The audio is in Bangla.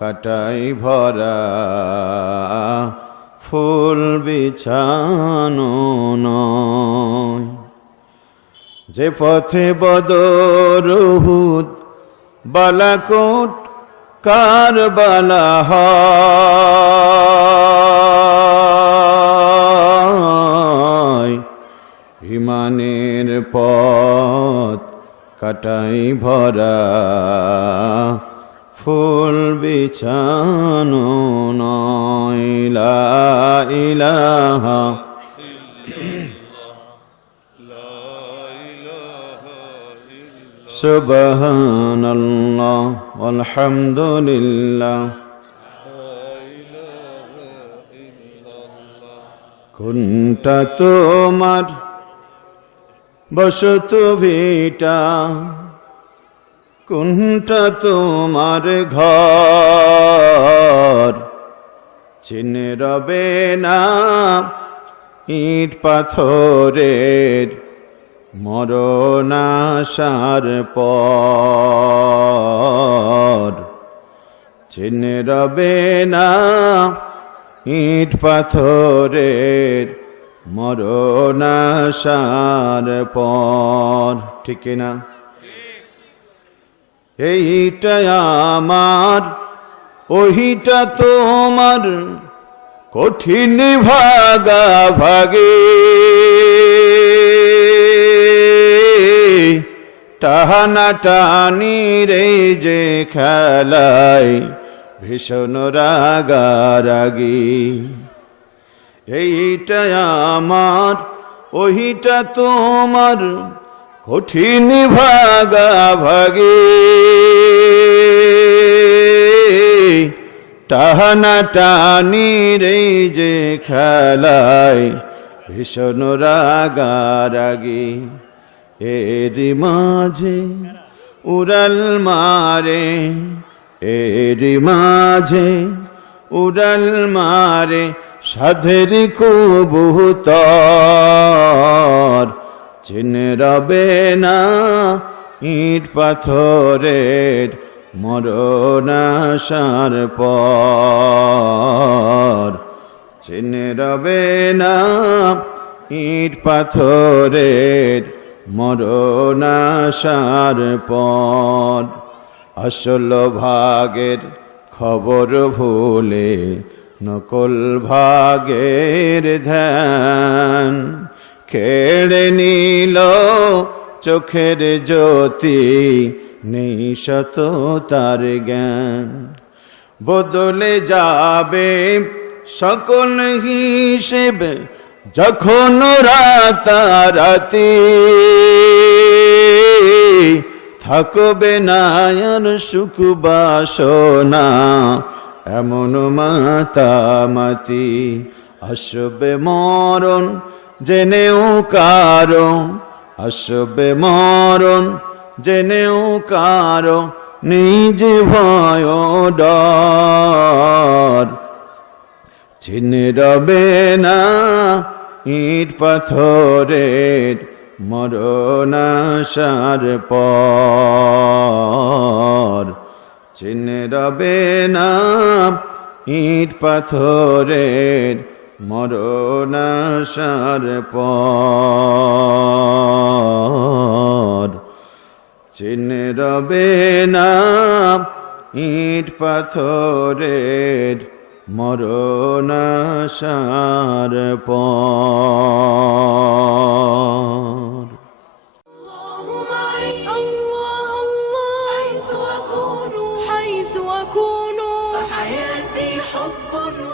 কাটাই ভরা ফুল বিছানো যে পথে বদরহুদ বালাকোট কারবালা হয়। কাটাই ভরা ফুল বিছানো নয়। লা ইলাহা সুবহানাল্লাহ আলহামদুলিল্লাহ কোনটা তোমার বসত ভিটা, কোনটা তোমার ঘর? চিনে রবে না ইট পাথরের মরণাশার পর? চিনে রবে না ইট পাথরের মরণাশার পর। ঠিক না? এইটা আমার ওহিটা তোমার কঠিন ভাগা ভাগে টাহানা টানি রে যে খেলায় ভীষণ রাগারাগি। এইটা আমার ওহিটা তোমার কঠিন ভাগা ভাগে। টাহানা টানি রে যে খেলায় ভীষণ রাগারাগি। এরি মাঝে উড়াল মারে, এরি মাঝে উড়াল মারে সাধের কবুতর, চিনে রবে না ইট পাথরের মরণাশার পর। চিনে রবে না ইট পাথরের মরণাশার পর। আসল ভাগের খবর ভুলে নকল ভাগের ধ্যান খেড়ে নিল চোখের জ্যোতি নেই শত তার জ্ঞান। বদলে যাবে সকল হিসেব যখন রাতারাতি। থাকবে না আর সুখ বাসনা এমন মাতামাতি আসবে মরণ, জেনেও কারও। আসবে মরণ, জেনেও কারও নিজ ভয় ডর। রবে না ইট পাথরের মরণাশার পর। চিনে রবে না ইট পাথরের মরণাশার পর চিনে রবে না ইট পাথরের মরণাশার পর upon